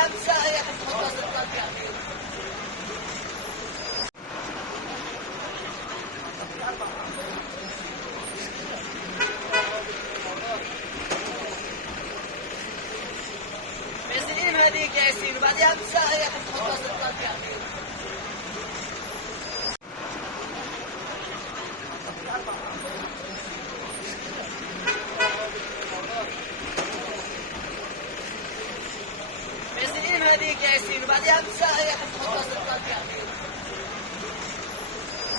وبعدها بساعة تحطها 16 يعني. ياسين هذيك يا ياسين وبعدها بساعة تحطها 16 يعني. ياسين هذيك يا ياسين وبعدها بساعة تحطها 16 يعني.